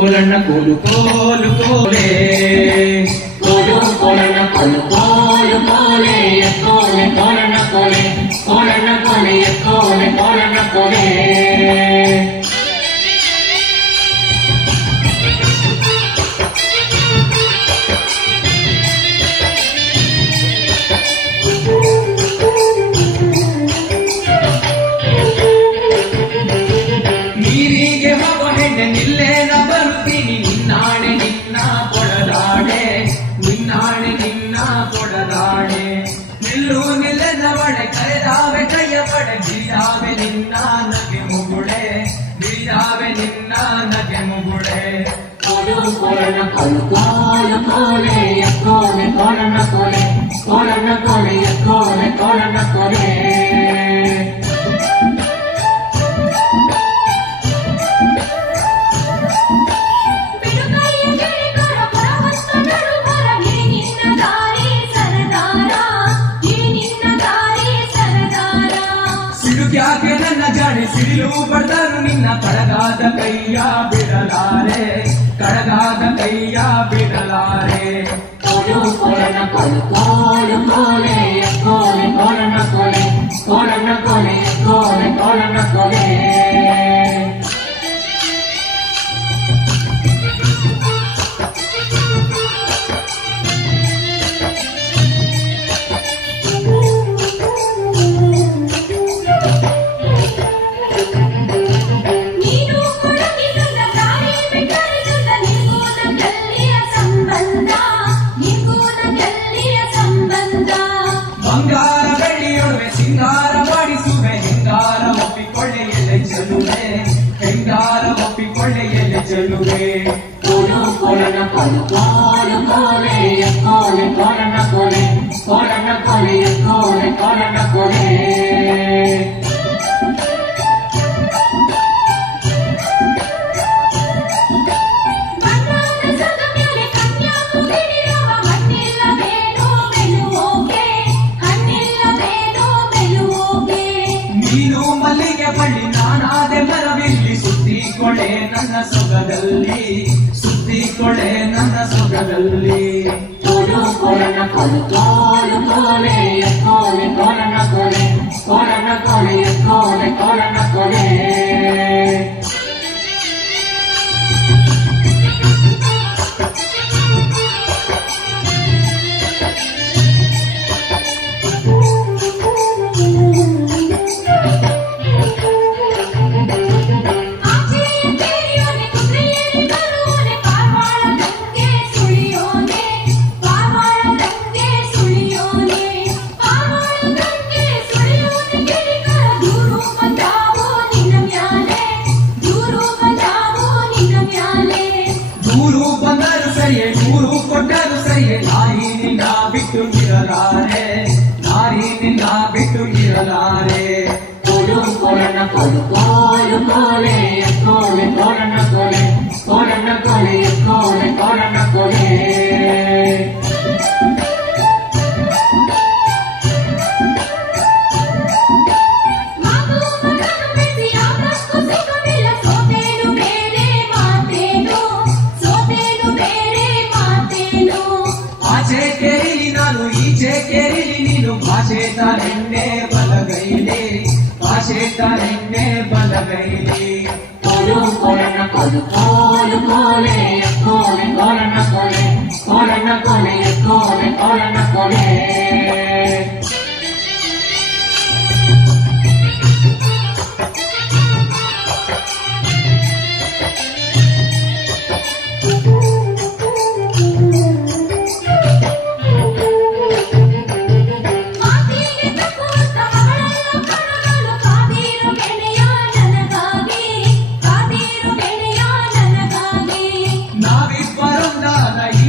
ಕೋಲಣ್ಣ ಕೋಲು ಕೋಲು ಕೋಲೆ ಕೋಲು ಕೋಲಣ್ಣ ಕೋಲು ಕೋಲು ಕೋಲೆ ಕೋಲೆ ಕೋಲಣ್ಣ ಕೋಲೆ ಕೋಲಣ್ಣ ಕೋಲೆ ಕೋಲೆ ಕೋಲಣ್ಣ ಕೋಲೆ ನೀರಿಗೆ ಹೋಗೋ ಹೆಣ್ಣೆ ನಿಲ್ಲೇನ ಬರ್ತೀನಿ ನಿನ್ನಾಣೆ ನಿನ್ನ ಕೊಡದಾಡೆ ನಿನ್ನಾಣೆ ನಿನ್ನ ಕೊಡದಾಡೆ ನಿಲ್ಲು ನಿಲ್ಲದ ಬಡೆ ಕರೆದಾವೆ ಕೈಯ ಬಡೆ ಬಿರಿದಾವೆ ನಿನ್ನ ನಗೆ ಮುಗುಡೆ ಬಿರಿದಾವೆ ನಿನ್ನ ನಗೆ ಮುಗುಡೆ ಕೋಲು ಕೋಲಣ್ಣ ಕೋಲು ಕೋಲು ಕೋಲೆ ಕೋಲೆ ಕೋಲಣ್ಣ ಕೋಲೆ ಕೋಲಣ್ಣ ಕೋಲೆ ಕೋಲೆ ಕೋಲಣ್ಣ ಕೋಲೆ ಯಾಕೆ ನನ್ನ ಜಾಣೆ ಸಿಡಿಲು ಬಡ್ದರು ನಿನ್ನ ಕಡಗಾದ ಕೈಯ ಬಿಡಲಾರೆ ಕಡಗಾದ ಕೈಯ ಬಿಡಲಾರೆ ಕೋಲು ಕೋಲಣ್ಣ ಕೋಲು ಕೋಲು ಕೋಲೆ ಕೋಲೆ ಕೋಲಣ್ಣ ಕೋಲೆ ಕೋಲಣ್ಣ ಕೋಲೆ ಕೋಲೆ ಕೋಲಣ್ಣ ಕೋಲೆ ಬಂಗಾರ ಬೆಳ್ಳಿಯೊಡವೆ ಸಿಂಗಾರ ಮಾಡಿಸುವೆ ಹೆಂಗಾರ ಒಪ್ಪಿಕೊಳ್ಳೆ ಎಲೆ ಚೆಲುವೆ ಹೆಂಗಾರ ಒಪ್ಪಿಕೊಳ್ಳೆ ಎಲೆ ಚೆಲುವೆ ಕೋಲು ಕೋಲಣ್ಣ ಕೋಲು ಕೋಲು ಕೋಲೆ ಕೋಲೆ ಕೋಲಣ್ಣ ಕೋಲೆ ಕೋಲಣ್ಣ ಕೋಲೆ ಕೋಲೆ ಕೋಲಣ್ಣ ಕೋಲೆ ನೀನು ಮಲ್ಲಿಗೆ ಬಳ್ಳಿ ನಾನಾದೆ ಮರವಿಲ್ಲಿ ಸುತ್ತಿಕೊಳ್ಳೆ ನನ್ನ ಸೊಗದಲ್ಲಿ ಸುತ್ತಿಕೊಳ್ಳೆ ನನ್ನ ಸೊಗದಲ್ಲಿ ಕೋಲು ಕೋಲಣ್ಣ ಕೋಲು ಕೋಲು ಕೋಲೆ ಕೋಲೆ ಕೋಲಣ್ಣ ಕೋಲೆ ಕೋಲಣ್ಣ ಕೋಲೆ ಕೋಲೆ ಕೋಲಣ್ಣ ಕೋಲೆ ದೂರು ಬಂದರು ಸರಿಯೇ ದೂರು ಕೊಟ್ಟರು ಸರಿಯೇ ನಾರಿ ನಿನ್ನ ಬಿಟ್ಟು ಇರಲಾರೆ ನಾರಿ ನಿನ್ನ ಬಿಟ್ಟು ಇರಲಾರೆ ಕೋಲು ಕೋಲಣ್ಣ ಕೋಲು ಕೋಲು ಕೋಲೆ ಕೋಲೆ ಕೋಲಣ್ಣ ಕೋಲೆ ಕೋಲಣ್ಣ ಕೋಲೆ ಕೋಲೆ ಕೋಲಣ್ಣ ಕೋಲೆ ಆಚೆ ಕೇರಿಲಿ ನಾನು ಈಚೆ ಕೇರಿಲಿ ನೀನು ಭಾಷೆ ತಾನೆನ್ನೆ ಬಲಗೈಲಿ ಭಾಷೆ ತಾನೆನ್ನೆ ಬಲಗೈಲಿ ಕೋಲು ಕೋಲಣ್ಣ ಕೋಲು ಕೋಲು ಕೋಲೆ ಕೋಲೆ ಕೋಲಣ್ಣ ಕೋಲೆ ಕೋಲಣ್ಣ ಕೋಲೆ ಕೋಲೆ ಕೋಲಣ್ಣ ಕೋಲೆ ನಾವಿಬ್ಬರೊಂದಾದ ಈ